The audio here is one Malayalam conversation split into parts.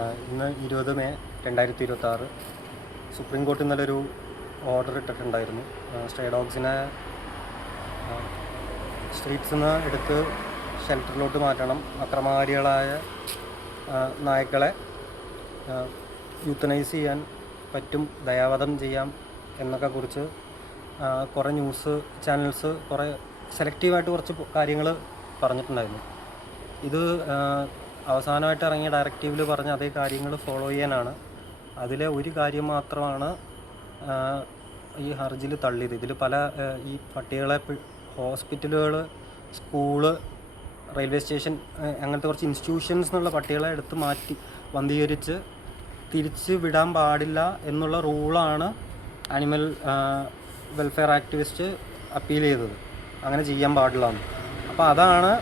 ഇന്ന് 20 മെയ് 2026 സുപ്രീം കോർട്ട് ഇന്നലെ ഓർഡർ ഇട്ടിട്ടുണ്ടായിരുന്നു. സ്ട്രേ ഡോഗ്സിനെ സ്ട്രീറ്റ്സിൽ നിന്ന് എടുത്ത് ഷെൽട്ടറിലോട്ട് മാറ്റണം, അക്രമകാരികളായ നായ്ക്കളെ യൂത്തനൈസ് ചെയ്യാൻ പറ്റും, ദയാവധം ചെയ്യാം എന്നൊക്കെ കുറിച്ച് കുറേ ന്യൂസ് ചാനൽസ് കുറേ സെലക്റ്റീവായിട്ട് കുറച്ച് കാര്യങ്ങൾ പറഞ്ഞിട്ടുണ്ടായിരുന്നു. ഇത് അവസാനമായിട്ട് ഇറങ്ങിയ ഡയറക്റ്റീവിൽ പറഞ്ഞ അതേ കാര്യങ്ങൾ ഫോളോ ചെയ്യാനാണ്. അതിലെ ഒരു കാര്യം മാത്രമാണ് ഈ ഹർജിയിൽ തള്ളിയത്. ഇതിൽ പല ഈ പട്ടികളെ ഹോസ്പിറ്റലുകൾ, സ്കൂള്, റെയിൽവേ സ്റ്റേഷൻ അങ്ങനത്തെ കുറച്ച് ഇൻസ്റ്റിറ്റ്യൂഷൻസ് എന്നുള്ള പട്ടികളെ എടുത്ത് മാറ്റി വന്ധീകരിച്ച് തിരിച്ച് വിടാൻ പാടില്ല എന്നുള്ള റൂളാണ് ആനിമൽ വെൽഫെയർ ആക്ടിവിസ്റ്റ് അപ്പീൽ ചെയ്തത്. അങ്ങനെ ചെയ്യാൻ പാടില്ല എന്ന്. അപ്പോൾ അതാണ്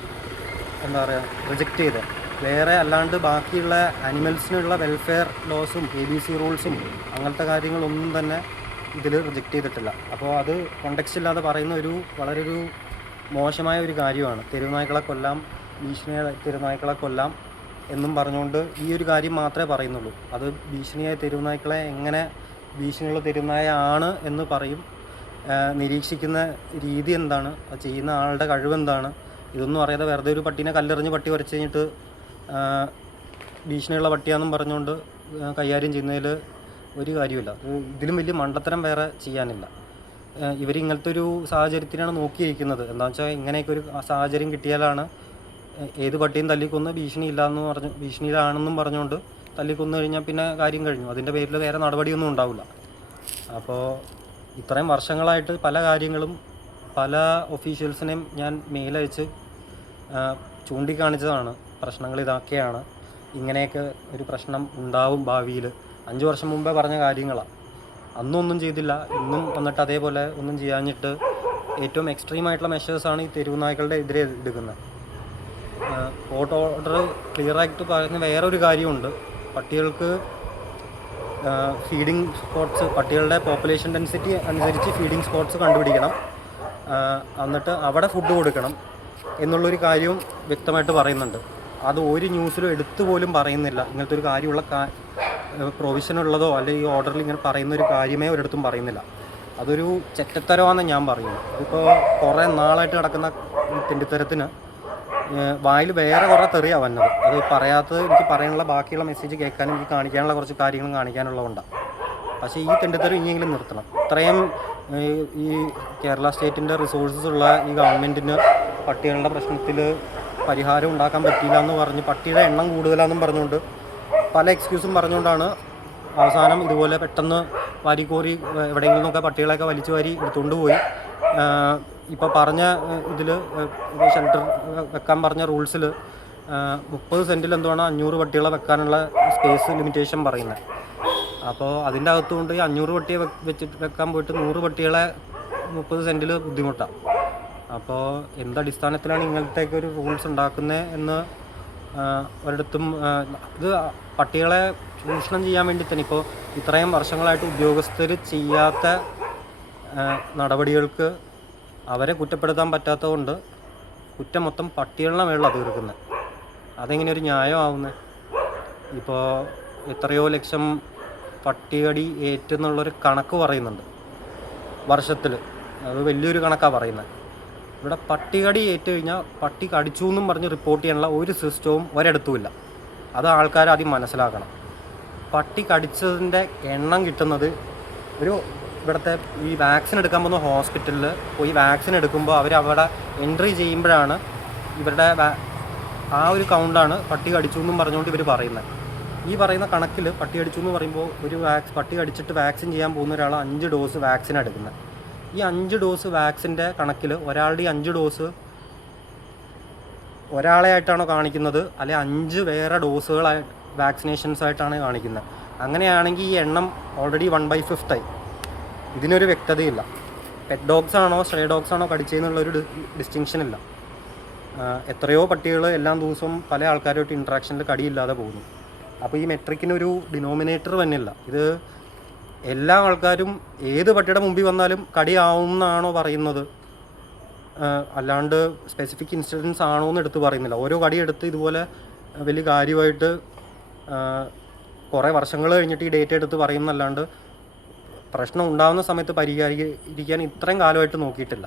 എന്താ പറയുക, റിജക്റ്റ് ചെയ്തത്. വേറെ അല്ലാണ്ട് ബാക്കിയുള്ള ആനിമൽസിനുള്ള വെൽഫെയർ ലോസും ABC റൂൾസും അങ്ങനത്തെ കാര്യങ്ങളൊന്നും തന്നെ ഇതിൽ റിജക്റ്റ് ചെയ്തിട്ടില്ല. അപ്പോൾ അത് കോണ്ടെക്സ്റ്റ് ഇല്ലാതെ പറയുന്ന വളരെ മോശമായ ഒരു കാര്യമാണ്. തെരുവുനായ്ക്കളെ കൊല്ലാം, തെരുവുനായ്ക്കളെ കൊല്ലാം എന്നും പറഞ്ഞുകൊണ്ട് ഈ ഒരു കാര്യം മാത്രമേ പറയുന്നുള്ളൂ. അത് ഭീഷണിയായ തെരുവുനായ്ക്കളെ എങ്ങനെ ഭീഷണിയുള്ള തെരുവുനായ ആണ് എന്ന് പറയും, നിരീക്ഷിക്കുന്ന രീതി എന്താണ്, അത് ചെയ്യുന്ന ആളുടെ കഴിവെന്താണ്, ഇതൊന്നും അറിയാതെ വെറുതെ ഒരു പട്ടീനെ കല്ലെറിഞ്ഞ് പട്ടി വരച്ച് കഴിഞ്ഞിട്ട് ഭീഷണിയുള്ള പട്ടിയാണെന്നും പറഞ്ഞുകൊണ്ട് കൈകാര്യം ചെയ്യുന്നതിൽ ഒരു കാര്യമില്ല. ഇതിലും വലിയ മണ്ടത്തരം വേറെ ചെയ്യാനില്ല. ഇവരിങ്ങനത്തെ ഒരു സാഹചര്യത്തിനാണ് നോക്കിയിരിക്കുന്നത്. എന്താണെന്ന് വെച്ചാൽ ഇങ്ങനെയൊക്കെ ഒരു സാഹചര്യം കിട്ടിയാലാണ് ഏത് പട്ടിയും തല്ലിക്കൊന്ന് ഭീഷണിയിലാണെന്നും പറഞ്ഞുകൊണ്ട് തല്ലിക്കൊന്നു കഴിഞ്ഞാൽ പിന്നെ കാര്യം കഴിഞ്ഞു. അതിൻ്റെ പേരിൽ വേറെ നടപടിയൊന്നും ഉണ്ടാവില്ല. അപ്പോൾ ഇത്രയും വർഷങ്ങളായിട്ട് പല കാര്യങ്ങളും പല ഒഫീഷ്യൽസിനെയും ഞാൻ മെയിലയച്ച് ചൂണ്ടിക്കാണിച്ചതാണ്. പ്രശ്നങ്ങൾ ഇതൊക്കെയാണ്, ഇങ്ങനെയൊക്കെ ഒരു പ്രശ്നം ഉണ്ടാവും ഭാവിയിൽ. 5 വർഷം മുമ്പേ പറഞ്ഞ കാര്യങ്ങളാണ്. അന്നൊന്നും ചെയ്തില്ല, ഇന്നും വന്നിട്ട് അതേപോലെ ഒന്നും ചെയ്യാഞ്ഞിട്ട് ഏറ്റവും എക്സ്ട്രീമായിട്ടുള്ള മെഷേഴ്സാണ് ഈ തെരുവുനായ്ക്കളുടെ എതിരെ എടുക്കുന്നത്. കോർട്ട് ഓർഡർ ക്ലിയറായിട്ട് പറഞ്ഞ വേറൊരു കാര്യമുണ്ട്. പട്ടികൾക്ക് ഫീഡിങ് സ്പോട്ട്സ്, പട്ടികളുടെ പോപ്പുലേഷൻ ഡെൻസിറ്റി അനുസരിച്ച് ഫീഡിങ് സ്പോട്ട്സ് കണ്ടുപിടിക്കണം, എന്നിട്ട് അവിടെ ഫുഡ് കൊടുക്കണം എന്നുള്ളൊരു കാര്യവും വ്യക്തമായിട്ട് പറയുന്നുണ്ട്. അത് ഒരു ന്യൂസിലും എടുത്തു പോലും പറയുന്നില്ല. ഇങ്ങനത്തെ ഒരു കാര്യമുള്ള പ്രൊവിഷനുള്ളതോ അല്ലെങ്കിൽ ഈ ഓർഡറിൽ ഇങ്ങനെ പറയുന്ന ഒരു കാര്യമേ ഒരിടത്തും പറയുന്നില്ല. അതൊരു ചെറ്റത്തരമാണെന്ന് ഞാൻ പറയുന്നു. ഇതിപ്പോൾ കുറേ നാളായിട്ട് നടക്കുന്ന ഈ തെണ്ടിത്തരത്തിന് വായിൽ വേറെ കുറേ തെറിയാണ് വന്നത്. അത് പറയാത്തത് എനിക്ക് പറയാനുള്ള ബാക്കിയുള്ള മെസ്സേജ് കേൾക്കാനും എനിക്ക് കാണിക്കാനുള്ള കുറച്ച് കാര്യങ്ങളും കാണിക്കാനുള്ളതുകൊണ്ടാണ്. പക്ഷേ ഈ തെണ്ടിത്തരം ഇനിയെങ്കിലും നിർത്തണം. ഇത്രയും ഈ കേരള സ്റ്റേറ്റിൻ്റെ റിസോഴ്സസ് ഉള്ള ഈ ഗവൺമെൻറ്റിന് പട്ടികളുടെ പ്രശ്നത്തിൽ പരിഹാരം ഉണ്ടാക്കാൻ പറ്റിയില്ല എന്ന് പറഞ്ഞ്, പട്ടിയുടെ എണ്ണം കൂടുതലാണെന്നും പറഞ്ഞുകൊണ്ട് പല എക്സ്ക്യൂസും പറഞ്ഞുകൊണ്ടാണ് അവസാനം ഇതുപോലെ പെട്ടെന്ന് വാരിക്കോരി എവിടെയെങ്കിലും നിന്നൊക്കെ പട്ടികളെയൊക്കെ വലിച്ചു വാരി എടുത്തുകൊണ്ട് പോയി. ഇപ്പോൾ പറഞ്ഞ ഇതിൽ ഷെൽട്ടർ വെക്കാൻ പറഞ്ഞ റൂൾസിൽ 30 സെൻറ്റിൽ എന്തുവാണ് 500 പട്ടികളെ വെക്കാനുള്ള സ്പേസ് ലിമിറ്റേഷൻ പറയുന്നത്. അപ്പോൾ അതിൻ്റെ അകത്തുകൊണ്ട് ഈ 500 പട്ടിയെ വെക്കാൻ പോയിട്ട് 100 പട്ടികളെ 30 സെൻറ്റിൽ ബുദ്ധിമുട്ടാണ്. അപ്പോൾ എന്തടിസ്ഥാനത്തിലാണ് ഇങ്ങനത്തെയൊക്കെ ഒരു റൂൾസ് ഉണ്ടാക്കുന്നത് എന്ന് ഒരിടത്തും ഇത് പട്ടികളെ ചൂഷണം ചെയ്യാൻ വേണ്ടി തന്നെ ഇപ്പോൾ ഇത്രയും വർഷങ്ങളായിട്ട് ഉദ്യോഗസ്ഥർ ചെയ്യാത്ത നടപടികൾക്ക് അവരെ കുറ്റപ്പെടുത്താൻ പറ്റാത്തതുകൊണ്ട് കുറ്റം മൊത്തം പട്ടികളുടെ മേളിലാണ് തീർക്കുന്നത്. അതെങ്ങനെ ഒരു ന്യായമാവുന്നത്? ഇപ്പോൾ എത്രയോ ലക്ഷം പട്ടികടി ഏറ്റെന്നുള്ളൊരു കണക്ക് പറയുന്നുണ്ട് വർഷത്തിൽ. അത് വലിയൊരു കണക്കാണ് പറയുന്നത്. ഇവിടെ പട്ടികടി ഏറ്റു കഴിഞ്ഞാൽ പട്ടി കടിച്ചു എന്നും പറഞ്ഞ് റിപ്പോർട്ട് ചെയ്യാനുള്ള ഒരു സിസ്റ്റവും ഒരിടത്തുമില്ല. അത് ആൾക്കാർ ആദ്യം മനസ്സിലാക്കണം. പട്ടി കടിച്ചതിൻ്റെ എണ്ണം കിട്ടുന്നത് ഇവിടുത്തെ ഈ വാക്സിൻ എടുക്കാൻ പോകുന്ന ഹോസ്പിറ്റലിൽ പോയി വാക്സിൻ എടുക്കുമ്പോൾ അവരവിടെ എൻട്രി ചെയ്യുമ്പോഴാണ് ഇവരുടെ ആ ഒരു കൗണ്ടാണ് പട്ടി കടിച്ചു എന്നും പറഞ്ഞുകൊണ്ട് ഇവർ പറയുന്നത്. ഈ പറയുന്ന കണക്കിൽ പട്ടി കടിച്ചു എന്ന് പറയുമ്പോൾ പട്ടി കടിച്ചിട്ട് വാക്സിൻ ചെയ്യാൻ പോകുന്ന ഒരാൾ 5 ഡോസ് വാക്സിൻ എടുക്കുന്നത്. ഈ 5 ഡോസ് വാക്സിൻ്റെ കണക്കിൽ ഒരാളുടെ ഈ 5 ഡോസ് ഒരാളെ ആയിട്ടാണോ കാണിക്കുന്നത്, അല്ലെങ്കിൽ 5 വേറെ ഡോസുകളായി വാക്സിനേഷൻസ് ആയിട്ടാണ് കാണിക്കുന്നത്? അങ്ങനെയാണെങ്കിൽ ഈ എണ്ണം ഓൾറെഡി 1/5 ആയി. ഇതിനൊരു വ്യക്തതയില്ല. പെറ്റ് ഡോഗ്സ് ആണോ സ്ട്രേ ഡോഗ്സ് ആണോ കടിച്ചതെന്നുള്ളൊരു ഡിസ്റ്റിങ്ഷൻ ഇല്ല. എത്രയോ പട്ടികൾ എല്ലാ ദിവസവും പല ആൾക്കാരുമായിട്ട് ഇൻട്രാക്ഷനിൽ കടിയില്ലാതെ പോകുന്നു. അപ്പോൾ ഈ മെട്രിക്കിനൊരു ഡിനോമിനേറ്റർ തന്നെയില്ല. ഇത് എല്ലാ ആൾക്കാരും ഏത് പട്ടിയുടെ മുമ്പിൽ വന്നാലും കടിയാവുമെന്നാണോ പറയുന്നത്, അല്ലാണ്ട് സ്പെസിഫിക് ഇൻസിഡൻസ് ആണോ എന്ന് എടുത്ത് പറയുന്നില്ല. ഓരോ കടിയെടുത്ത് ഇതുപോലെ വലിയ കാര്യമായിട്ട് കുറേ വർഷങ്ങൾ കഴിഞ്ഞിട്ട് ഈ ഡേറ്റ് എടുത്ത് പറയുന്നല്ലാണ്ട് പ്രശ്നം ഉണ്ടാകുന്ന സമയത്ത് പരിഹരിക്കാൻ ഇത്രയും കാലമായിട്ട് നോക്കിയിട്ടില്ല.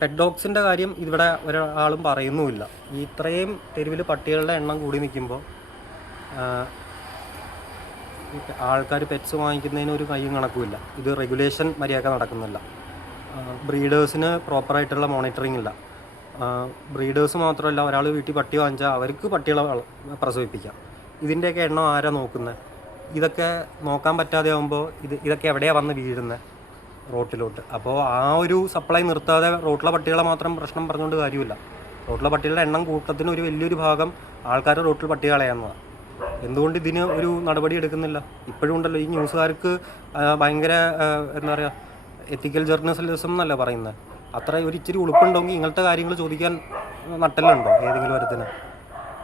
പെറ്റ് ഡോഗ്സിൻ്റെ കാര്യം ഇവിടെ ഒരാളും പറയുന്നുമില്ല. ഈ ഇത്രയും തെരുവിൽ പട്ടികളുടെ എണ്ണം കൂടി നിൽക്കുമ്പോൾ ആൾക്കാർ പെറ്റ്സ് വാങ്ങിക്കുന്നതിന് ഒരു കയ്യും കണക്കുമില്ല. ഇത് റെഗുലേഷൻ മര്യാദ നടക്കുന്നില്ല. ബ്രീഡേഴ്സിന് പ്രോപ്പറായിട്ടുള്ള മോണിറ്ററിംഗ് ഇല്ല. ബ്രീഡേഴ്സ് മാത്രമല്ല, ഒരാൾ വീട്ടിൽ പട്ടി വാങ്ങിച്ചാൽ അവർക്ക് പട്ടികളെ പ്രസവിപ്പിക്കാം. ഇതിൻ്റെയൊക്കെ എണ്ണം ആരാ നോക്കുന്നത്? ഇതൊക്കെ നോക്കാൻ പറ്റാതെ ആകുമ്പോൾ ഇതൊക്കെ എവിടെയാണ് വന്ന് വീഴുന്നത്? റോട്ടിലോട്ട്. അപ്പോൾ ആ ഒരു സപ്ലൈ നിർത്താതെ റോട്ടിലെ പട്ടികളെ മാത്രം പ്രശ്നം പറഞ്ഞുകൊണ്ട് കാര്യമില്ല. റോട്ടിലെ പട്ടികളുടെ എണ്ണം കൂട്ടത്തിന് ഒരു വലിയൊരു ഭാഗം ആൾക്കാർ റോട്ടിൽ പട്ടി കളയാവുന്നതാണ്. എന്തുകൊണ്ട് ഇതിന് ഒരു നടപടി എടുക്കുന്നില്ല? ഇപ്പോഴും ഉണ്ടല്ലോ ഈ ന്യൂസുകാർക്ക് ഭയങ്കര എന്താ പറയുക, എത്തിക്കൽ ജേർണലിസം എന്നല്ല പറയുന്നത്. അത്ര ഒരു ഇച്ചിരി ഉളുപ്പുണ്ടെങ്കിൽ ഇങ്ങനത്തെ കാര്യങ്ങൾ ചോദിക്കാൻ നട്ടലുണ്ടോ ഏതെങ്കിലും തരത്തിന്?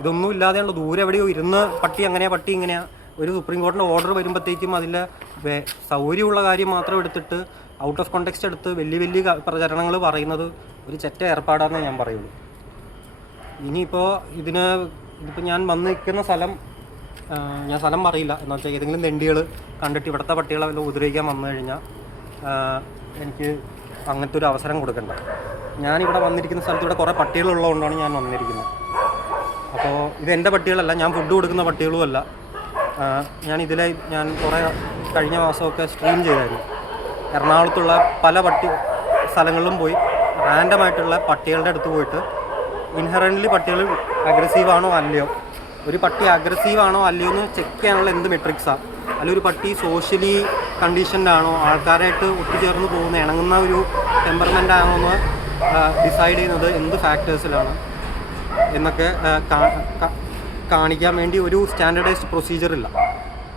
ഇതൊന്നും ഇല്ലാതെയാണല്ലോ. ദൂരെ എവിടെയോ ഇരുന്ന് പട്ടി അങ്ങനെയാ പട്ടി ഇങ്ങനെയാ, ഒരു സുപ്രീം കോടതിയുടെ ഓർഡർ വരുമ്പോഴത്തേക്കും അതിലെ സൗകര്യമുള്ള കാര്യം മാത്രം എടുത്തിട്ട് ഔട്ട് ഓഫ് കോണ്ടെക്സ്റ്റ് എടുത്ത് വലിയ വലിയ പ്രചരണങ്ങൾ പറയുന്നത് ഒരു ചെറ്റ ഏർപ്പാടാണെന്നേ ഞാൻ പറയുള്ളൂ. ഇനിയിപ്പോൾ ഇതിപ്പോൾ ഞാൻ വന്ന് നിൽക്കുന്ന സ്ഥലം, ഞാൻ സ്ഥലം പറയില്ല, എന്ന് വെച്ചാൽ ഏതെങ്കിലും തെണ്ടികൾ കണ്ടിട്ട് ഇവിടുത്തെ പട്ടികളെ വല്ല ഉപദ്രവിക്കാൻ വന്നു കഴിഞ്ഞാൽ എനിക്ക് അങ്ങനത്തെ ഒരു അവസരം കൊടുക്കണ്ട. ഞാനിവിടെ വന്നിരിക്കുന്ന സ്ഥലത്ത് ഇവിടെ കുറേ പട്ടികളുള്ളതുകൊണ്ടാണ് ഞാൻ വന്നിരിക്കുന്നത്. അപ്പോൾ ഇതെൻ്റെ പട്ടികളല്ല, ഞാൻ ഫുഡ് കൊടുക്കുന്ന പട്ടികളുമല്ല. ഞാൻ കുറേ കഴിഞ്ഞ മാസമൊക്കെ സ്ട്രീം ചെയ്തായിരുന്നു. എറണാകുളത്തുള്ള പല സ്ഥലങ്ങളിലും പോയി റാൻഡമായിട്ടുള്ള പട്ടികളുടെ അടുത്ത് പോയിട്ട് ഇൻഹറൻ്റ്ലി പട്ടികൾ അഗ്രസീവാണോ അല്ലയോ, ഒരു പട്ടി അഗ്രസീവാണോ അല്ലയോ എന്ന് ചെക്ക് ചെയ്യാനുള്ള എന്ത് മെട്രിക്സാണ്, അല്ലെങ്കിൽ ഒരു പട്ടി സോഷ്യലി കണ്ടീഷൻഡാണോ, ആൾക്കാരായിട്ട് ഒത്തുചേർന്ന് പോകുന്ന ഇണങ്ങുന്ന ഒരു ടെമ്പർമെൻ്റ് ആണോ എന്ന് ഡിസൈഡ് ചെയ്യുന്നത് എന്ത് ഫാക്ടേഴ്സിലാണ് എന്നൊക്കെ കാണിക്കാൻ വേണ്ടി ഒരു സ്റ്റാൻഡേർഡൈസ്ഡ് പ്രൊസീജിയർ ഇല്ല.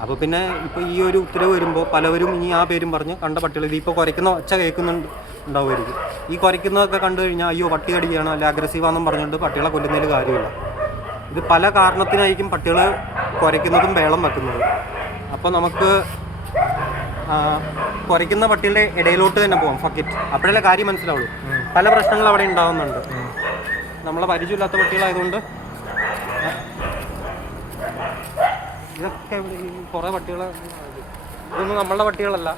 അപ്പോൾ പിന്നെ ഇപ്പോൾ ഈ ഒരു ഉത്തരവ് വരുമ്പോൾ പലവരും ഇനി ആ പേരും പറഞ്ഞ് കണ്ട പട്ടികൾ ഇതിപ്പോൾ കുരയ്ക്കുന്ന ഒച്ച കേൾക്കുന്നുണ്ടാവുമായിരിക്കും. ഈ കുരയ്ക്കുന്നതൊക്കെ കണ്ടു കഴിഞ്ഞാൽ അയ്യോ പട്ടി കടിക്കുകയാണ് അല്ലെ അഗ്രസീവാണെന്നും പറഞ്ഞുകൊണ്ട് പട്ടികളെ കൊല്ലുന്നതിൽ കാര്യമില്ല. ഇത് പല കാരണത്തിനായിരിക്കും പട്ടികൾ കുരയ്ക്കുന്നതും ബഹളം വെക്കുന്നതും. അപ്പോൾ നമുക്ക് കുരയ്ക്കുന്ന പട്ടികളുടെ ഇടയിലോട്ട് തന്നെ പോകാം, ഫക്കിറ്റ്. അപ്പോഴല്ലേ കാര്യം മനസ്സിലാവുള്ളൂ. പല പ്രശ്നങ്ങൾ അവിടെ ഉണ്ടാകുന്നുണ്ട്. നമ്മളെ പരിചയമില്ലാത്ത പട്ടികളായതുകൊണ്ട് ഇതൊക്കെ കുറേ പട്ടികൾ, ഇതൊന്നും നമ്മളുടെ പട്ടികളല്ല.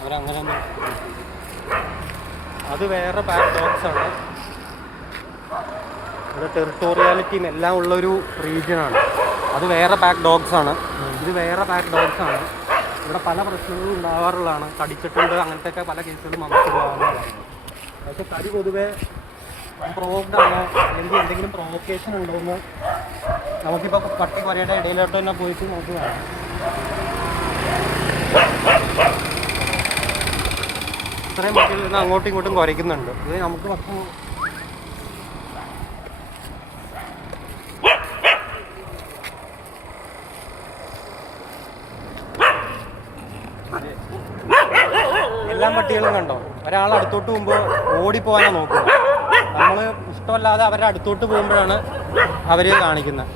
അവരങ്ങനെ അത് വേറെ പാക്ക് ഡോഗ്സാണ്. ഇവിടെ ടെറിട്ടോറിയാലിറ്റിയും എല്ലാം ഉള്ളൊരു റീജിയനാണ്. അത് വേറെ പാക്ക് ഡോഗ്സാണ്, ഇത് വേറെ പാക്ക് ഡോഗ്സാണ്. ഇവിടെ പല പ്രശ്നങ്ങളും ഉണ്ടാകാറുള്ളതാണ്. കടിച്ചിട്ടുണ്ട്, അങ്ങനത്തെയൊക്കെ പല കേസുകളും വന്നിട്ടുള്ളതാണ്. പക്ഷേ കടി പൊതുവെ അൺപ്രൊവോക്ഡ് ആണോ അല്ലെങ്കിൽ എന്തെങ്കിലും പ്രൊവോക്കേഷൻ ഉണ്ടോ എന്ന് നമുക്കിപ്പോൾ പട്ടി കുരയുടെ ഇടയിലോട്ട് തന്നെ പോയിട്ട് നോക്കുകയാണ്. ഇത്രയും പട്ടികൾ നിന്ന് അങ്ങോട്ടും ഇങ്ങോട്ടും കുരയ്ക്കുന്നുണ്ട്. ഇത് നമുക്ക് പക്ഷേ എല്ലാ പട്ടികളും കണ്ടോ, ഒരാൾ അടുത്തോട്ട് പോകുമ്പോൾ ഓടിപ്പോകാനാണ് നോക്കുന്നത്. നമ്മൾ ഇഷ്ടമല്ലാതെ അവരുടെ അടുത്തോട്ട് പോകുമ്പോഴാണ് അവർ കാണിക്കുന്നത്.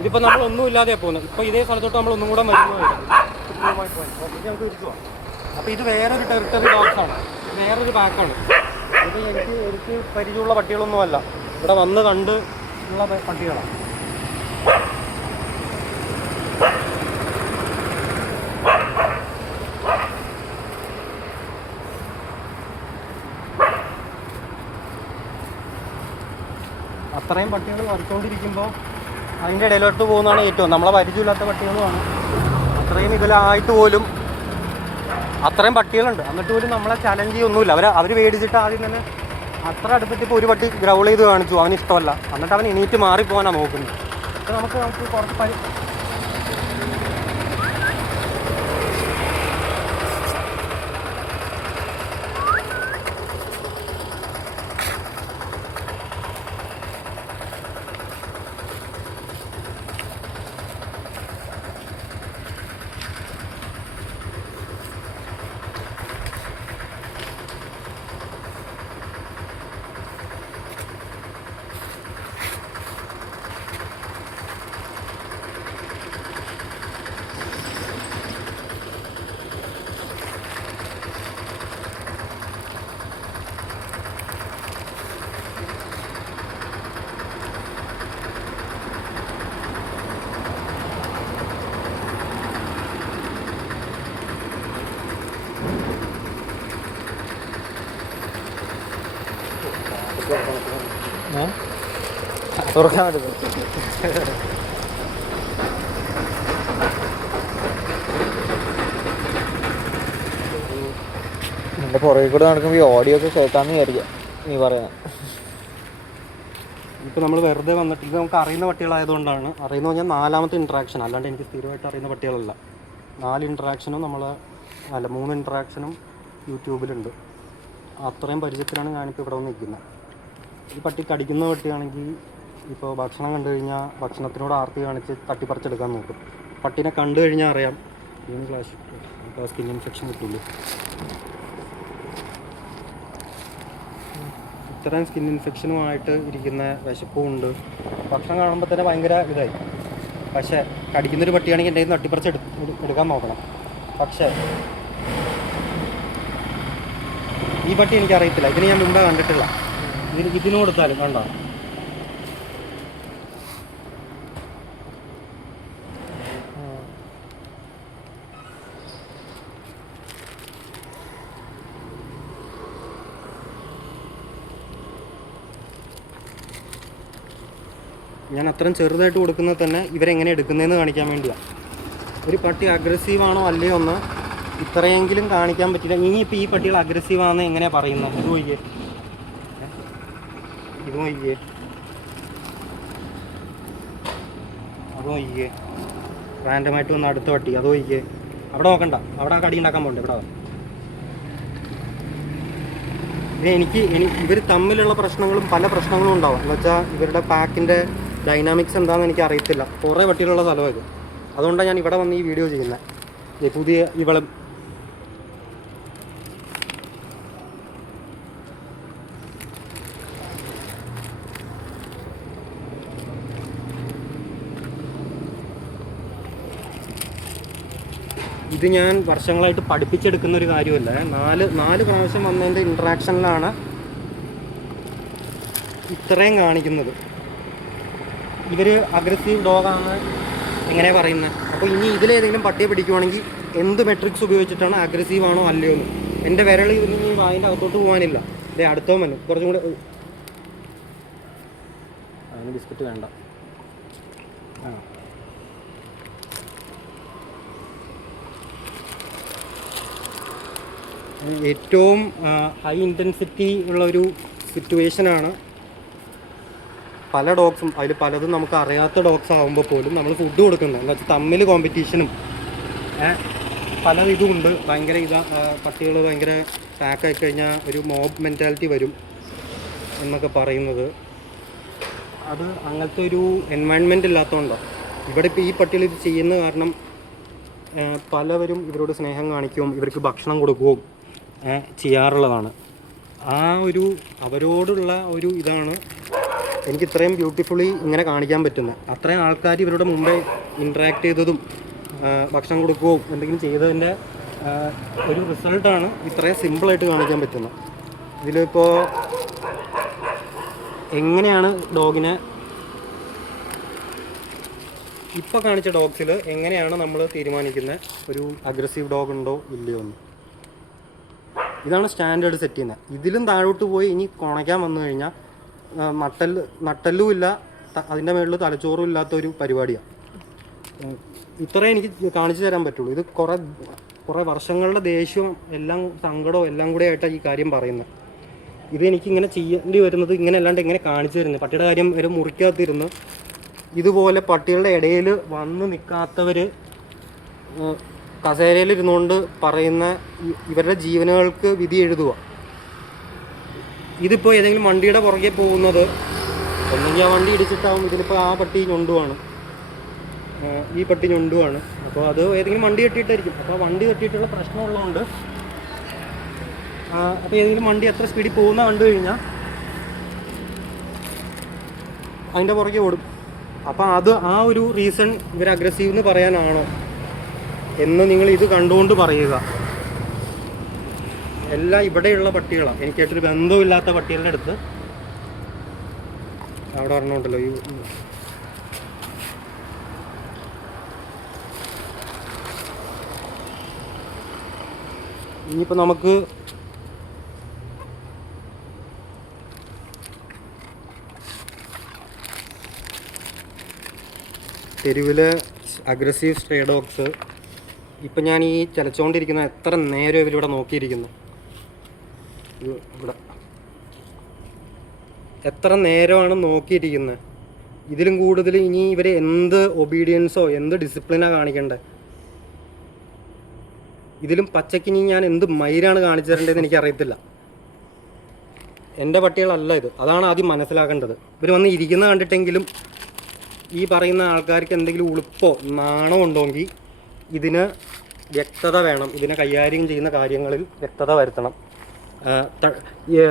ഇതിപ്പോൾ നമ്മളൊന്നുമില്ലാതെയാണ് പോകുന്നത്. ഇപ്പോൾ ഇതേ സ്ഥലത്തോട്ട് നമ്മൾ ഒന്നും കൂടെ വരുന്നതായിരുന്നു. നമുക്ക് തിരിച്ചു പോകാം. അപ്പോൾ ഇത് വേറൊരു ടെറിട്ടറി ഡോഗ്സാണ്, വേറൊരു പാക്കാണ്. ഇത് എനിക്ക് പരിചയമുള്ള പട്ടികളൊന്നുമല്ല, ഇവിടെ വന്ന് കണ്ട് ഉള്ള പട്ടികളാണ്. അത്രയും പട്ടികൾ വരച്ചുകൊണ്ടിരിക്കുമ്പോൾ അതിൻ്റെ ഇടയിലോട്ട് പോകുന്നതാണ് ഏറ്റവും, നമ്മളെ പരിചയമില്ലാത്ത പട്ടികളുമാണ്. അത്രയും ഇതിലായിട്ട് പോലും അത്രയും പട്ടികളുണ്ട്, എന്നിട്ട് പോലും നമ്മളെ ചലഞ്ച് ചെയ്യൊന്നുമില്ല. അവർ മേടിച്ചിട്ട് ആദ്യം തന്നെ അത്ര അടുത്തിട്ട് ഇപ്പോൾ ഒരു പട്ടി ഗ്രൗൾ ചെയ്ത് കാണിച്ചു, അവന് ഇഷ്ടമല്ല. എന്നിട്ട് അവൻ എണീറ്റ് മാറിപ്പോകാനാണ് നോക്കുന്നത്. അപ്പോൾ നമുക്ക് കുറച്ച് തുറക്കാൻ പറ്റും. എൻ്റെ പുറകെ കൂടെ നടക്കുമ്പോൾ ഈ ഓഡിയോ ഒക്കെ കേൾക്കാമെന്ന് വിചാരിക്കാം നീ പറയാം. ഇപ്പോൾ നമ്മൾ വെറുതെ വന്നിട്ട് ഇത് നമുക്ക് അറിയുന്ന പട്ടികളായതുകൊണ്ടാണ്. അറിയുന്ന പറഞ്ഞാൽ 4ാമത്തെ ഇൻട്രാക്ഷൻ, അല്ലാണ്ട് എനിക്ക് സ്ഥിരമായിട്ട് അറിയുന്ന പട്ടികളല്ല. 4 ഇൻട്രാക്ഷനും 3 ഇൻട്രാക്ഷനും യൂട്യൂബിലുണ്ട്. അത്രയും പരിചയത്തിലാണ് ഞാനിപ്പോൾ ഇവിടെ വന്ന് നിൽക്കുന്നത്. ഈ പട്ടി കടിക്കുന്ന പട്ടിയാണെങ്കിൽ ഇപ്പോൾ ഭക്ഷണം കണ്ടു കഴിഞ്ഞാൽ ഭക്ഷണത്തിനോട് ആർത്തി കാണിച്ച് തട്ടിപ്പറിച്ചെടുക്കാൻ നോക്കും. പട്ടീനെ കണ്ടു കഴിഞ്ഞാൽ അറിയാം സ്കിൻ ഇൻഫെക്ഷൻ കിട്ടില്ലേ. ഇത്രയും സ്കിൻ ഇൻഫെക്ഷനുമായിട്ട് ഇരിക്കുന്ന വിശപ്പും ഉണ്ട്. ഭക്ഷണം കാണുമ്പോൾ തന്നെ ഭയങ്കര ഇതായി. പക്ഷേ കടിക്കുന്നൊരു പട്ടിയാണെങ്കിൽ എൻ്റെ കയ്യിൽ നിന്ന് തട്ടിപ്പറിച്ച് എടുക്കാൻ നോക്കണം. പക്ഷേ ഈ പട്ടി എനിക്കറിയത്തില്ല, ഇതിന് ഞാൻ മുമ്പേ കണ്ടിട്ടില്ല. ഇതിന് കൊടുത്താലും കണ്ടോ. ഞാൻ അത്രയും ചെറുതായിട്ട് കൊടുക്കുന്നത് തന്നെ ഇവരെങ്ങനെ എടുക്കുന്നതെന്ന് കാണിക്കാൻ വേണ്ടിയാണ്. ഒരു പട്ടി അഗ്രസീവാണോ അല്ലയോ എന്ന് ഇത്രയെങ്കിലും കാണിക്കാൻ പറ്റില്ല. ഇനിയിപ്പോൾ ഈ പട്ടികൾ അഗ്രസീവാണെന്ന് എങ്ങനെയാണ് പറയുന്നത്? ഇത് നോക്കിയേ, അത് നോക്കിയേ, റാൻഡമായിട്ട് വന്ന അടുത്ത പട്ടി അത് നോക്കിയേ. അവിടെ നോക്കണ്ട, അവിടെ കടി ഉണ്ടാക്കാൻ പോകണ്ട, ഇവിടെ ഇവർ തമ്മിലുള്ള പ്രശ്നങ്ങളും പല പ്രശ്നങ്ങളും ഉണ്ടാവും. എന്ന് വെച്ചാൽ ഇവരുടെ പാക്കിൻ്റെ ഡൈനാമിക്സ് എന്താണെന്ന് എനിക്ക് അറിയത്തില്ല. കുറേ പട്ടികളുള്ള സ്ഥലമായത്, അതുകൊണ്ടാണ് ഞാൻ ഇവിടെ വന്ന് ഈ വീഡിയോ ചെയ്യുന്നത്. പുതിയ ഇവളും ഇത് ഞാൻ വർഷങ്ങളായിട്ട് പഠിപ്പിച്ചെടുക്കുന്ന ഒരു കാര്യമല്ല. നാല് പ്രാവശ്യം വന്നതിൻ്റെ ഇൻട്രാക്ഷനിലാണ് ഇത്രയും കാണിക്കുന്നത്. ഇവർ അഗ്രസീവ് ഡോഗാണ് എങ്ങനെ പറയുന്നത്. അപ്പോൾ ഇനി ഇതിലേതെങ്കിലും പട്ടിയെ പിടിക്കുവാണെങ്കിൽ എന്ത് മെട്രിക്സ് ഉപയോഗിച്ചിട്ടാണ് അഗ്രസീവ് ആണോ അല്ലയോ എന്ന്. എൻ്റെ വിരൽ ഇനി വായിൻ്റെ അകത്തോട്ട് പോകാനില്ല. ഇതേ അടുത്തോ മന്നു കുറച്ചും കൂടെ. അതിന് ബിസ്ക്കറ്റ് വേണ്ട. ഏറ്റവും ഹൈ ഇൻറ്റൻസിറ്റി ഉള്ളൊരു സിറ്റുവേഷനാണ്. പല ഡോഗ്സും അതിൽ പലതും നമുക്ക് അറിയാത്ത ഡോഗ്സ് ആകുമ്പോൾ പോലും നമ്മൾ ഫുഡ് കൊടുക്കുന്നത് എന്താ വെച്ചാൽ തമ്മിൽ കോമ്പറ്റീഷനും പല ഇതുമുണ്ട്. ഭയങ്കര പട്ടികൾ ഭയങ്കര പാക്കായി കഴിഞ്ഞാൽ ഒരു മോബ് മെൻറ്റാലിറ്റി വരും എന്നൊക്കെ പറയുന്നത്. അത് അങ്ങനത്തെ ഒരു എൻവയൺമെൻറ്റ് ഇല്ലാത്തതുകൊണ്ടോ. ഇവിടെ ഇപ്പോൾ ഈ പട്ടികൾ ഇത് ചെയ്യുന്ന കാരണം പലവരും ഇവരോട് സ്നേഹം കാണിക്കുകയും ഇവർക്ക് ഭക്ഷണം കൊടുക്കുകയും ചെയ്യാറുള്ളതാണ്. ആ ഒരു അവരോടുള്ള ഒരു ഇതാണ് എനിക്ക് ഇത്രയും ബ്യൂട്ടിഫുള്ളി ഇങ്ങനെ കാണിക്കാൻ പറ്റുന്നത്. അത്രയും ആൾക്കാർ ഇവരുടെ മുമ്പേ ഇൻട്രാക്ട് ചെയ്തതും ഭക്ഷണം കൊടുക്കുകയും എന്തെങ്കിലും ചെയ്തതിൻ്റെ ഒരു റിസൾട്ടാണ് ഇത്രയും സിമ്പിളായിട്ട് കാണിക്കാൻ പറ്റുന്നത്. ഇതിലിപ്പോൾ എങ്ങനെയാണ് ഡോഗിനെ ഇപ്പോൾ കാണിച്ച ഡോഗ്സിൽ എങ്ങനെയാണ് നമ്മൾ തീരുമാനിക്കുന്നത് ഒരു അഗ്രസീവ് ഡോഗ് ഉണ്ടോ ഇല്ലയോ എന്ന്. ഇതാണ് സ്റ്റാൻഡേർഡ് സെറ്റ് ചെയ്യുന്നത്. ഇതിലും താഴോട്ട് പോയി ഇനി കുണയ്ക്കാൻ വന്നു കഴിഞ്ഞാൽ നട്ടല്ലും ഇല്ല, അതിൻ്റെ മുകളിൽ തലച്ചോറും ഇല്ലാത്തൊരു പരിപാടിയാണ്. ഇത്രേ എനിക്ക് കാണിച്ചു തരാൻ പറ്റുള്ളൂ. ഇത് കുറേ വർഷങ്ങളുടെ ദേഷ്യവും എല്ലാം സങ്കടവും എല്ലാം കൂടെ ആയിട്ടാണ് ഈ കാര്യം പറയുന്നത്. ഇതെനിക്കിങ്ങനെ ചെയ്യേണ്ടി വരുന്നത് ഇങ്ങനെ അല്ലാണ്ട് എങ്ങനെ കാണിച്ചു തരുന്നത്. പട്ടിയുടെ കാര്യം വരെ മുറിക്കാത്തിരുന്ന് ഇതുപോലെ പട്ടികളുടെ ഇടയിൽ വന്ന് നിൽക്കാത്തവർ കസേരയിലിരുന്നുകൊണ്ട് പറയുന്ന ഇവരുടെ ജീവനുകൾക്ക് വിധി എഴുതുക. ഇതിപ്പോൾ ഏതെങ്കിലും വണ്ടിയുടെ പുറകെ പോകുന്നത് ഒന്നെങ്കിൽ ആ വണ്ടി ഇടിച്ചിട്ടാവും. ഇതിലിപ്പോൾ ആ പട്ടി ഞൊണ്ടുവാണ്, ഈ പട്ടി ഞൊണ്ടുവാണ്. അപ്പോൾ അത് ഏതെങ്കിലും വണ്ടി കെട്ടിയിട്ടായിരിക്കും. അപ്പോൾ വണ്ടി കെട്ടിയിട്ടുള്ള പ്രശ്നമുള്ളതുകൊണ്ട് അപ്പോൾ ഏതെങ്കിലും വണ്ടി എത്ര സ്പീഡിൽ പോകുന്ന കണ്ടു കഴിഞ്ഞാൽ അതിൻ്റെ പുറകെ ഓടും. അപ്പോൾ അത് ആ ഒരു റീസൺ ഇവർ അഗ്രസീവ് എന്ന് പറയാനാണോ എന്ന് നിങ്ങൾ ഇത് കണ്ടുകൊണ്ട് പറയുക. എല്ലാം ഇവിടെയുള്ള പട്ടികളാണ്. എനിക്കായിട്ടൊരു ബന്ധമില്ലാത്ത പട്ടികളുടെ അടുത്ത് അവിടെ പറഞ്ഞോണ്ടല്ലോ ഇനിയിപ്പോൾ നമുക്ക് തെരുവിലെ അഗ്രസീവ് സ്ട്രേ ഡോഗ്സ്. ഇപ്പം ഞാൻ ഈ ചലച്ചുകൊണ്ടിരിക്കുന്ന എത്ര നേരം ഇവരിവിടെ നോക്കിയിരിക്കുന്നു. ഇവിടെ എത്ര നേരമാണ് നോക്കിയിരിക്കുന്നത്. ഇതിലും കൂടുതൽ ഇനി ഇവർ എന്ത് ഒബീഡിയൻസോ എന്ത് ഡിസിപ്ലിനാണ് കാണിക്കേണ്ടത്. ഇതിലും പച്ചക്കിനി ഞാൻ എന്ത് മൈരാണ് കാണിച്ചു തരേണ്ടതെന്ന് എനിക്കറിയത്തില്ല. എൻ്റെ പട്ടികളല്ല ഇത്, അതാണ് ആദ്യം മനസ്സിലാക്കേണ്ടത്. ഇവർ വന്ന് ഇരിക്കുന്നത് കണ്ടിട്ടെങ്കിലും ഈ പറയുന്ന ആൾക്കാർക്ക് എന്തെങ്കിലും ഉളുപ്പോ നാണോ ഉണ്ടോയെങ്കിൽ ഇതിന് വ്യക്തത വേണം. ഇതിനെ കൈകാര്യം ചെയ്യുന്ന കാര്യങ്ങളിൽ വ്യക്തത വരുത്തണം.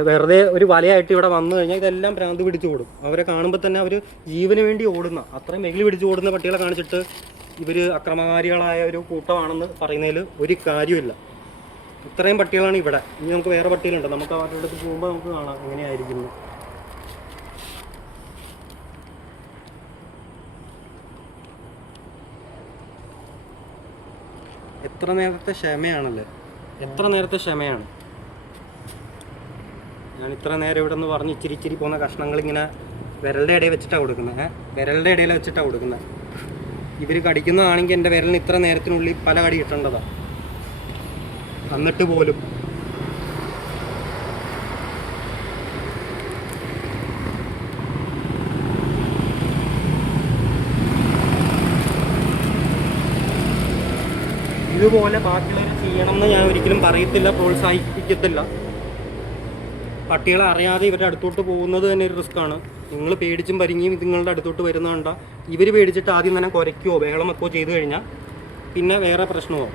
വെറുതെ ഒരു വലയായിട്ട് ഇവിടെ വന്നു കഴിഞ്ഞാൽ ഇതെല്ലാം ഭ്രാന്ത് പിടിച്ച് ഓടും. അവരെ കാണുമ്പോൾ തന്നെ അവർ ജീവന് വേണ്ടി ഓടുന്ന അത്രയും വെകിലി പിടിച്ച് ഓടുന്ന പട്ടികളെ കാണിച്ചിട്ട് ഇവർ അക്രമകാരികളായ ഒരു കൂട്ടമാണെന്ന് പറയുന്നതിൽ ഒരു കാര്യമില്ല. ഇത്രയും പട്ടികളാണ് ഇവിടെ. ഇനി നമുക്ക് വേറെ പട്ടികളുണ്ട്, നമുക്ക് അവരുടെ അടുത്ത് പോകുമ്പോൾ നമുക്ക് കാണാം എങ്ങനെയായിരിക്കുന്നു. എത്ര നേരത്തെ ക്ഷമയാണല്ലേ, എത്ര നേരത്തെ ക്ഷമയാണ്. ഞാൻ ഇത്ര നേരം ഇവിടെ നിന്ന് പറഞ്ഞ് ഇച്ചിരി ഇച്ചിരി പോകുന്ന കഷ്ണങ്ങൾ ഇങ്ങനെ വിരലിൻ്റെ ഇടയിൽ വെച്ചിട്ടാണ് കൊടുക്കുന്നത്. വിരലിൻ്റെ ഇടയിൽ വെച്ചിട്ടാണ് കൊടുക്കുന്നത്. ഇവർ കടിക്കുന്നതാണെങ്കിൽ എൻ്റെ വിരലിന് ഇത്ര നേരത്തിനുള്ളിൽ പല കടി കിട്ടേണ്ടതാണ്. എന്നിട്ട് പോലും ഇതുപോലെ ബാക്കിയുള്ളവർ ചെയ്യണമെന്ന് ഞാൻ ഒരിക്കലും പറയത്തില്ല, പ്രോത്സാഹിപ്പിക്കത്തില്ല. പട്ടികളെ അറിയാതെ ഇവരുടെ അടുത്തോട്ട് പോകുന്നത് തന്നെ ഒരു റിസ്ക്കാണ്. നിങ്ങൾ പേടിച്ചും പരിങ്ങിയും നിങ്ങളുടെ അടുത്തോട്ട് വരുന്നതുകൊണ്ട ഇവർ പേടിച്ചിട്ട് ആദ്യം തന്നെ കുരയ്ക്കുകയോ ബഹളം വെക്കുകയോ ചെയ്ത് കഴിഞ്ഞാൽ പിന്നെ വേറെ പ്രശ്നമോ.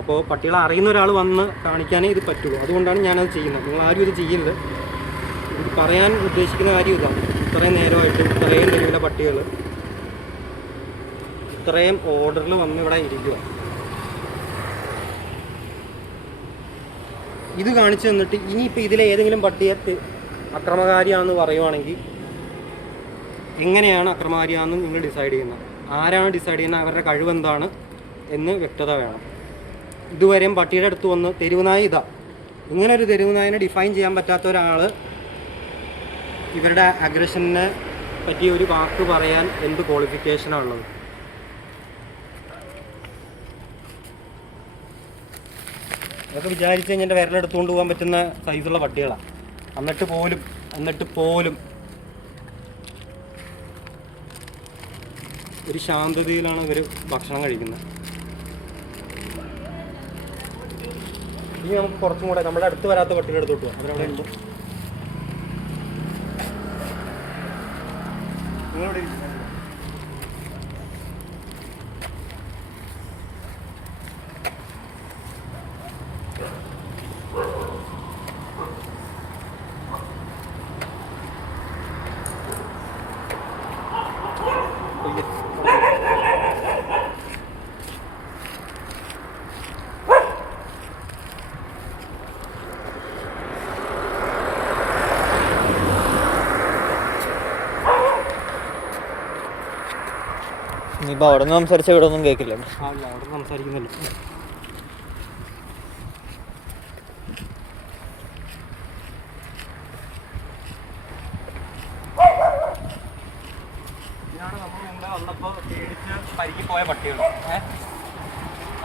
അപ്പോൾ പട്ടികളെ അറിയുന്ന ഒരാൾ വന്ന് കാണിക്കാനേ ഇത് പറ്റുള്ളൂ. അതുകൊണ്ടാണ് ഞാനത് ചെയ്യുന്നത്. നിങ്ങൾ ആരും ഇത് ചെയ്യരുത്. ഇത് പറയാൻ ഉദ്ദേശിക്കുന്ന കാര്യം ഇതാണ്. ഇത്രയും നേരമായിട്ട് ഇത്രയും തെരുവിലെ പട്ടികൾ ഇത്രയും ഓർഡറിൽ വന്ന് ഇവിടെ ഇരിക്കുക. ഇത് കാണിച്ചു തന്നിട്ട് ഇനിയിപ്പോൾ ഇതിലെ ഏതെങ്കിലും പട്ടിയെ അക്രമകാരിയാണെന്ന് പറയുവാണെങ്കിൽ എങ്ങനെയാണ് അക്രമകാരിയാണെന്ന് നിങ്ങൾ ഡിസൈഡ് ചെയ്യുന്നത്? ആരാണ് ഡിസൈഡ് ചെയ്യുന്നത്? അവരുടെ കഴിവെന്താണ് എന്ന് വ്യക്തത വേണം. ഇതുവരെയും പട്ടിയുടെ അടുത്ത് വന്ന് തെരുവുനായ ഇതാ, ഇങ്ങനെ ഒരു തെരുവുനായനെ ഡിഫൈൻ ചെയ്യാൻ പറ്റാത്ത ഒരാൾ ഇവരുടെ അഗ്രഷനെ പറ്റി ഒരു വാക്ക് പറയാൻ എന്ത് ക്വാളിഫിക്കേഷനാണുള്ളത്? അതൊക്കെ വിചാരിച്ച് കഴിഞ്ഞാൽ എൻ്റെ വിരലെടുത്തുകൊണ്ട് പോകാൻ പറ്റുന്ന സൈസുള്ള പട്ടികളാണ്. എന്നിട്ട് പോലും ഒരു ശാന്തതയിലാണ് ഇവർ ഭക്ഷണം കഴിക്കുന്നത്. ഇനി നമുക്ക് കുറച്ചും കൂടെ നമ്മുടെ അടുത്ത് വരാത്ത പട്ടികളുടെ അടുത്തോട്ട് പോകാം. അവരവിടെ ഉണ്ട്. നിങ്ങളോട് ഇനിയിപ്പോൾ അവിടെ നിന്ന് സംസാരിച്ച ഇവിടെ ഒന്നും കേൾക്കില്ല. അല്ല, അവിടെ സംസാരിക്കുന്നില്ല. ഇതാണ് നമ്മൾ മുമ്പേ വന്നപ്പോൾ പേടിച്ച് പരിക്കി പോയ പട്ടികൾ.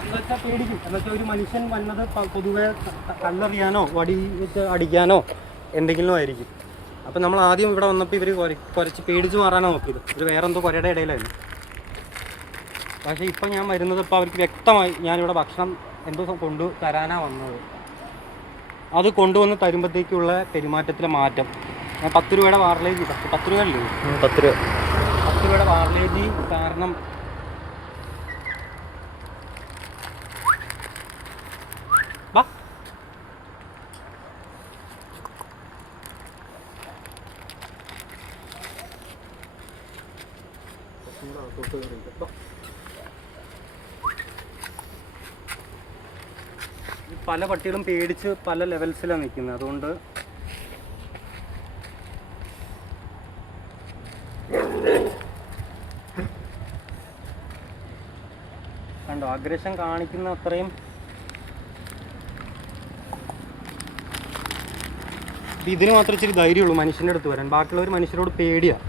എന്ന് വെച്ചാൽ പേടിക്കും. എന്നുവെച്ചാൽ ഒരു മനുഷ്യൻ വന്നത് പൊതുവെ കല്ലെറിയാനോ വടി വെച്ച് അടിക്കാനോ എന്തെങ്കിലും ആയിരിക്കും. അപ്പം നമ്മൾ ആദ്യം ഇവിടെ വന്നപ്പോൾ ഇവർ കുറച്ച് പേടിച്ച് മാറാനാണ് നോക്കിയത്. ഒരു വേറെ എന്തോ കുരയുടെ ഇടയിലായിരുന്നു. പക്ഷേ ഇപ്പം ഞാൻ വരുന്നത് ഇപ്പോൾ അവർക്ക് വ്യക്തമായി ഞാനിവിടെ ഭക്ഷണം എന്തോ കൊണ്ടു തരാനാണ് വന്നത്. അത് കൊണ്ടുവന്ന് തരുമ്പോഴത്തേക്കുള്ള പെരുമാറ്റത്തിലെ മാറ്റം. ഞാൻ 10 രൂപയുടെ വാർലേജ്, 10 രൂപയല്ലേ? 10 രൂപ. 10 രൂപയുടെ വാർലേജ് കാരണം വാ പല പട്ടികളും പേടിച്ച് പല ലെവൽസിലാണ് നിൽക്കുന്നത്. അതുകൊണ്ട് കണ്ടോ, അഗ്രഷൻ കാണിക്കുന്ന അത്രയും ഇതിന് മാത്രമേ ഇച്ചിരി ധൈര്യമുള്ളൂ മനുഷ്യൻ്റെ അടുത്ത് വരാൻ. ബാക്കിയുള്ളവർ മനുഷ്യരോട് പേടിയാണ്.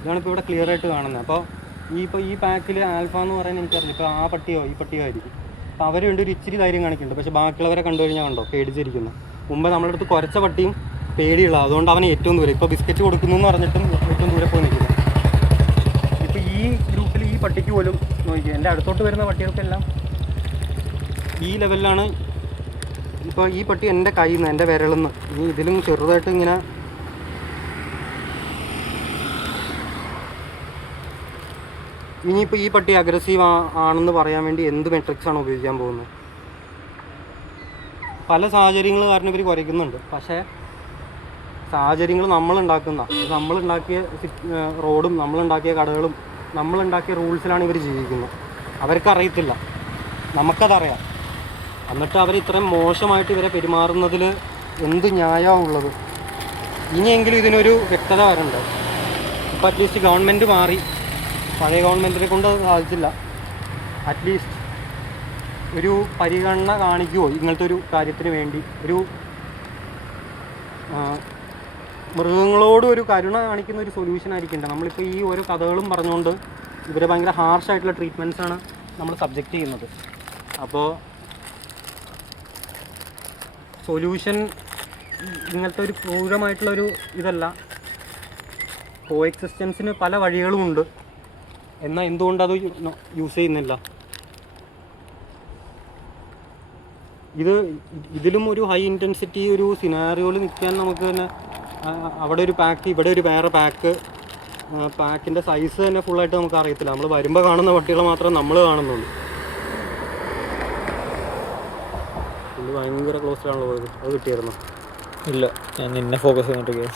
ഇതാണിപ്പോൾ ഇവിടെ ക്ലിയർ ആയിട്ട് കാണുന്നത്. അപ്പോൾ ഈ പാക്കിൽ ആൽഫ എന്ന് പറയുന്നത് എനിക്കറിയില്ല. ഇപ്പോൾ ആ പട്ടിയോ ഈ പട്ടിയോ ആയിരിക്കും. അപ്പോൾ അവർ രണ്ട് ഒരു ഇച്ചിരി ധൈര്യം കാണിക്കുന്നുണ്ട്. പക്ഷേ ബാക്കിയുള്ളവരെ കണ്ടു കഴിഞ്ഞാൽ കണ്ടോ പേടിച്ചിരിക്കുന്നു. മുമ്പ് നമ്മളുടെ അടുത്ത് കുറച്ച പട്ടിയും പേടിയുള്ള, അതുകൊണ്ട് അവൻ ഏറ്റവും ദൂരെ. ഇപ്പോൾ ബിസ്ക്കറ്റ് കൊടുക്കുന്നു എന്ന് പറഞ്ഞിട്ടും ഏറ്റവും ദൂരെ പോയി നിൽക്കുന്നു. ഇപ്പോൾ ഈ ഗ്രൂപ്പിൽ ഈ പട്ടിക്ക് പോലും നോക്കിക്കുക, എൻ്റെ അടുത്തോട്ട് വരുന്ന പട്ടികൾക്കെല്ലാം ഈ ലെവലിലാണ്. ഇപ്പോൾ ഈ പട്ടി എൻ്റെ കയ്യിൽ നിന്ന്, എൻ്റെ വിരളിൽ നിന്ന്, ഇനി ഇതിലും ചെറുതായിട്ട് ഇങ്ങനെ ഇനിയിപ്പോൾ ഈ പട്ടി അഗ്രസീവ് ആണെന്ന് പറയാൻ വേണ്ടി എന്ത് മെട്രിക്സാണ് ഉപയോഗിക്കാൻ പോകുന്നത്? പല സാഹചര്യങ്ങൾ കാരണം ഇവർ കുറയ്ക്കുന്നുണ്ട്. പക്ഷേ സാഹചര്യങ്ങൾ നമ്മളുണ്ടാക്കിയ റോഡും നമ്മളുണ്ടാക്കിയ കടകളും നമ്മളുണ്ടാക്കിയ റൂൾസിലാണ് ഇവർ ജീവിക്കുന്നത്. അവർക്കറിയത്തില്ല, നമുക്കതറിയാം. എന്നിട്ട് അവർ ഇത്രയും മോശമായിട്ട് ഇവരെ പെരുമാറുന്നതിൽ എന്ത് ന്യായമാണ് ഉള്ളത്? ഇനിയെങ്കിലും ഇതിനൊരു വ്യക്തത വരണ്ടേ? ഇപ്പോൾ അറ്റ്ലീസ്റ്റ് ഗവൺമെൻറ് മാറി, പഴയ ഗവൺമെൻറ്റിനെ കൊണ്ട് അത് സാധിച്ചില്ല. അറ്റ്ലീസ്റ്റ് ഒരു പരിഗണന കാണിക്കുമോ ഇങ്ങനത്തെ ഒരു കാര്യത്തിന് വേണ്ടി? ഒരു മൃഗങ്ങളോട് ഒരു കരുണ കാണിക്കുന്ന ഒരു സൊല്യൂഷൻ ആയിരിക്കണ്ടേ? നമ്മളിപ്പോൾ ഈ ഓരോ കഥകളും പറഞ്ഞുകൊണ്ട് ഇവരെ ഭയങ്കര ഹാർഷായിട്ടുള്ള ട്രീറ്റ്മെൻറ്റ്സാണ് നമ്മൾ സബ്ജക്റ്റ് ചെയ്യുന്നത്. അപ്പോൾ സൊല്യൂഷൻ ഇങ്ങനത്തെ ഒരു ക്രൂരമായിട്ടുള്ളൊരു ഇതല്ല. കോ എക്സിസ്റ്റൻസിന് പല വഴികളുമുണ്ട്. എന്നാൽ എന്തുകൊണ്ടത് യൂസ് ചെയ്യുന്നില്ല? ഇതിലും ഒരു ഹൈ ഇൻറ്റൻസിറ്റി ഒരു സിനാറിയോയിൽ നിൽക്കാൻ നമുക്ക് തന്നെ അവിടെ ഒരു പാക്ക്, ഇവിടെ ഒരു വേറെ പാക്കിൻ്റെ സൈസ് തന്നെ ഫുള്ളായിട്ട് നമുക്ക് അറിയത്തില്ല. നമ്മൾ വരുമ്പോൾ കാണുന്ന പട്ടികൾ മാത്രമേ നമ്മൾ കാണുന്നുള്ളൂ. ഇത് ഭയങ്കര ക്ലോസിലാണല്ലോ പോയത്. അത് കിട്ടിയായിരുന്നു? ഇല്ല, ഞാൻ നിന്നെ ഫോക്കസ് ചെയ്തിട്ടൊക്കെ.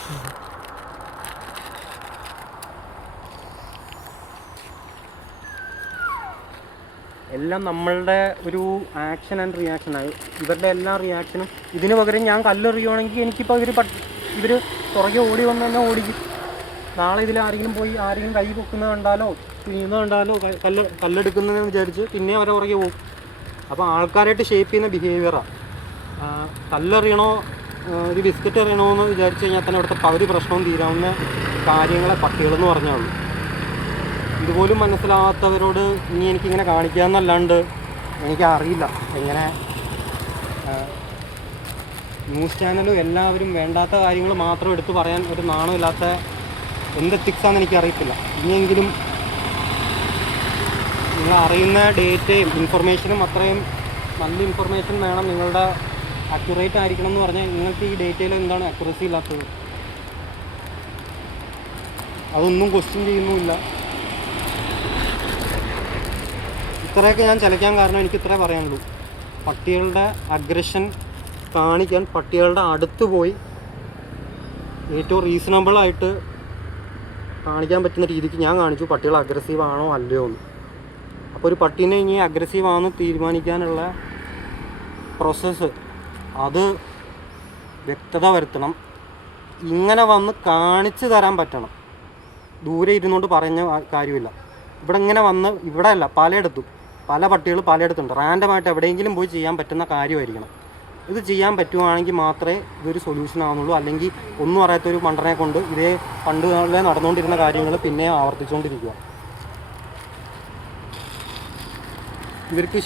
എല്ലാം നമ്മളുടെ ഒരു ആക്ഷൻ ആൻഡ് റിയാക്ഷനാണ്. ഇവരുടെ എല്ലാ റിയാക്ഷനും. ഇതിന് പകരം ഞാൻ കല്ലെറിയുവാണെങ്കിൽ എനിക്കിപ്പോൾ ഇവർ പുറകെ ഓടി വന്ന് തന്നെ ഓടിക്കും. നാളെ ഇതിൽ ആരെങ്കിലും പോയി ആരെങ്കിലും കൈ പൊക്കുന്നത് കണ്ടാലോ കുഞ്ഞുന്നത് കണ്ടാലോ കല്ലെടുക്കുന്നതെന്ന് വിചാരിച്ച് പിന്നെ അവരെ പുറകെ പോകും. അപ്പോൾ ആൾക്കാരായിട്ട് ഷേപ്പ് ചെയ്യുന്ന ബിഹേവിയറാണ്. കല്ലെറിയണോ ഒരു ബിസ്ക്കറ്റ് എറിയണോ എന്ന് വിചാരിച്ച് കഴിഞ്ഞാൽ തന്നെ അവിടുത്തെ പകുതി പ്രശ്നവും തീരാവുന്ന കാര്യങ്ങളെ പട്ടികളെന്ന് പറഞ്ഞാൽ. ഇതുപോലും മനസ്സിലാവാത്തവരോട് ഇനി എനിക്കിങ്ങനെ കാണിക്കാമെന്നല്ലാണ്ട് എനിക്കറിയില്ല എങ്ങനെ. ന്യൂസ് ചാനലും എല്ലാവരും വേണ്ടാത്ത കാര്യങ്ങൾ മാത്രം എടുത്ത് പറയാൻ ഒരു നാണമില്ലാത്ത എന്ത് എത്തിക്സാണെന്ന് എനിക്കറിയത്തില്ല. ഇനിയെങ്കിലും നിങ്ങൾ അറിയുന്ന ഡേറ്റയും ഇൻഫർമേഷനും അത്രയും നല്ല ഇൻഫർമേഷൻ വേണം. നിങ്ങളുടെ അക്യുറേറ്റ് ആയിരിക്കണം എന്ന് പറഞ്ഞാൽ നിങ്ങൾക്ക് ഈ ഡേറ്റയിൽ എന്താണ് അക്യുറസി ഇല്ലാത്തത്? അതൊന്നും ക്വസ്റ്റ്യൻ ചെയ്യുന്നുമില്ല. ഇത്രയൊക്കെ ഞാൻ ചലയ്ക്കാൻ കാരണം എനിക്ക് ഇത്രേ പറയാനുള്ളൂ. പട്ടികളുടെ അഗ്രഷൻ കാണിക്കാൻ പട്ടികളുടെ അടുത്ത് പോയി ഏറ്റവും റീസണബിളായിട്ട് കാണിക്കാൻ പറ്റുന്ന രീതിക്ക് ഞാൻ കാണിച്ചു പട്ടികൾ അഗ്രസീവ് ആണോ അല്ലയോ എന്ന്. അപ്പോൾ ഒരു പട്ടീനെ ഇനി അഗ്രസീവ് ആണെന്ന് തീരുമാനിക്കാനുള്ള പ്രോസസ്സ് അത് വ്യക്തത വരുത്തണം. ഇങ്ങനെ വന്ന് കാണിച്ചു തരാൻ പറ്റണം. ദൂരെ ഇരുന്നുകൊണ്ട് പറഞ്ഞ കാര്യമില്ല. ഇവിടെ ഇങ്ങനെ വന്ന്, ഇവിടെ അല്ല, പല പട്ടികൾ പലയിടത്തുണ്ട്. റാൻഡമായിട്ട് എവിടെയെങ്കിലും പോയി ചെയ്യാൻ പറ്റുന്ന കാര്യമായിരിക്കണം. ഇത് ചെയ്യാൻ പറ്റുവാണെങ്കിൽ മാത്രമേ ഇതൊരു സൊല്യൂഷൻ ആവുന്നുള്ളൂ. അല്ലെങ്കിൽ ഒന്നും അറിയാത്തൊരു മണ്ടനെ കൊണ്ട് ഇതേ പണ്ട് നടന്നുകൊണ്ടിരുന്ന കാര്യങ്ങൾ പിന്നെ ആവർത്തിച്ചുകൊണ്ടിരിക്കുക. ഇവർക്ക്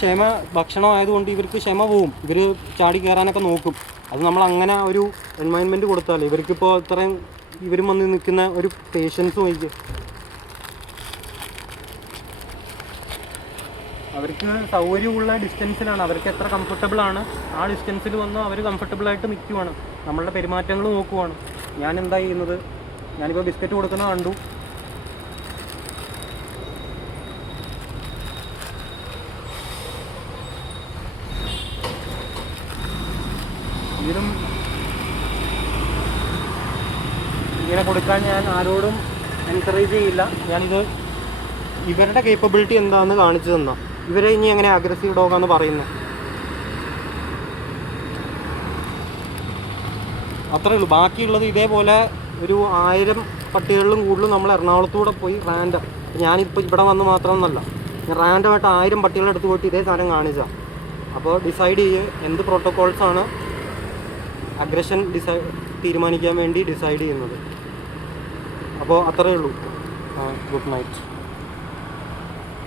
ഭക്ഷണം ആയതുകൊണ്ട് ഇവർക്ക് ക്ഷമ പോവും. ഇവർ ചാടി കയറാനൊക്കെ നോക്കും. അത് നമ്മൾ അങ്ങനെ ഒരു എൻവയൺമെൻറ്റ് കൊടുത്താലേ ഇവർക്കിപ്പോൾ ഇത്രയും ഇവരും വന്ന് നിൽക്കുന്ന ഒരു പേഷ്യൻസ് നോക്കി. അവർക്ക് സൗകര്യമുള്ള ഡിസ്റ്റൻസിലാണ്, അവർക്ക് എത്ര കംഫർട്ടബിളാണ് ആ ഡിസ്റ്റൻസിൽ വന്ന് അവർ കംഫർട്ടബിളായിട്ട് നിൽക്കുവാണ്. നമ്മളുടെ പെരുമാറ്റങ്ങൾ നോക്കുവാണ്. ഞാൻ എന്താ ചെയ്യുന്നത്? ഞാനിപ്പോൾ ബിസ്ക്കറ്റ് കൊടുക്കുന്നത് കണ്ടു. ഇതിലും ഇങ്ങനെ കൊടുക്കാൻ ഞാൻ ആരോടും എൻകറേജ് ചെയ്യില്ല. ഞാനിത് ഇവരുടെ കേപ്പബിലിറ്റി എന്താണെന്ന് കാണിച്ചു തന്ന ഇവരെ ഇനി എങ്ങനെ അഗ്രസീവ് ഡോഗാന്ന് പറയുന്നത്? അത്രേ ഉള്ളൂ. ബാക്കിയുള്ളത് ഇതേപോലെ ഒരു 1000 പട്ടികളിലും കൂടുതലും നമ്മൾ എറണാകുളത്തൂടെ പോയി റാൻഡം, ഞാനിപ്പോൾ ഇവിടെ വന്ന് മാത്രമൊന്നുമല്ല, ഞാൻ റാൻഡമായിട്ട് 1000 പട്ടികളുടെ അടുത്ത് പോയിട്ട് ഇതേ സാധനം കാണിച്ചാൽ. അപ്പോൾ ഡിസൈഡ് ചെയ്യുക എന്ത് പ്രോട്ടോക്കോൾസാണ് അഗ്രഷൻ തീരുമാനിക്കാൻ വേണ്ടി ഡിസൈഡ് ചെയ്യുന്നത്. അപ്പോൾ അത്രയേ ഉള്ളൂ. Good night.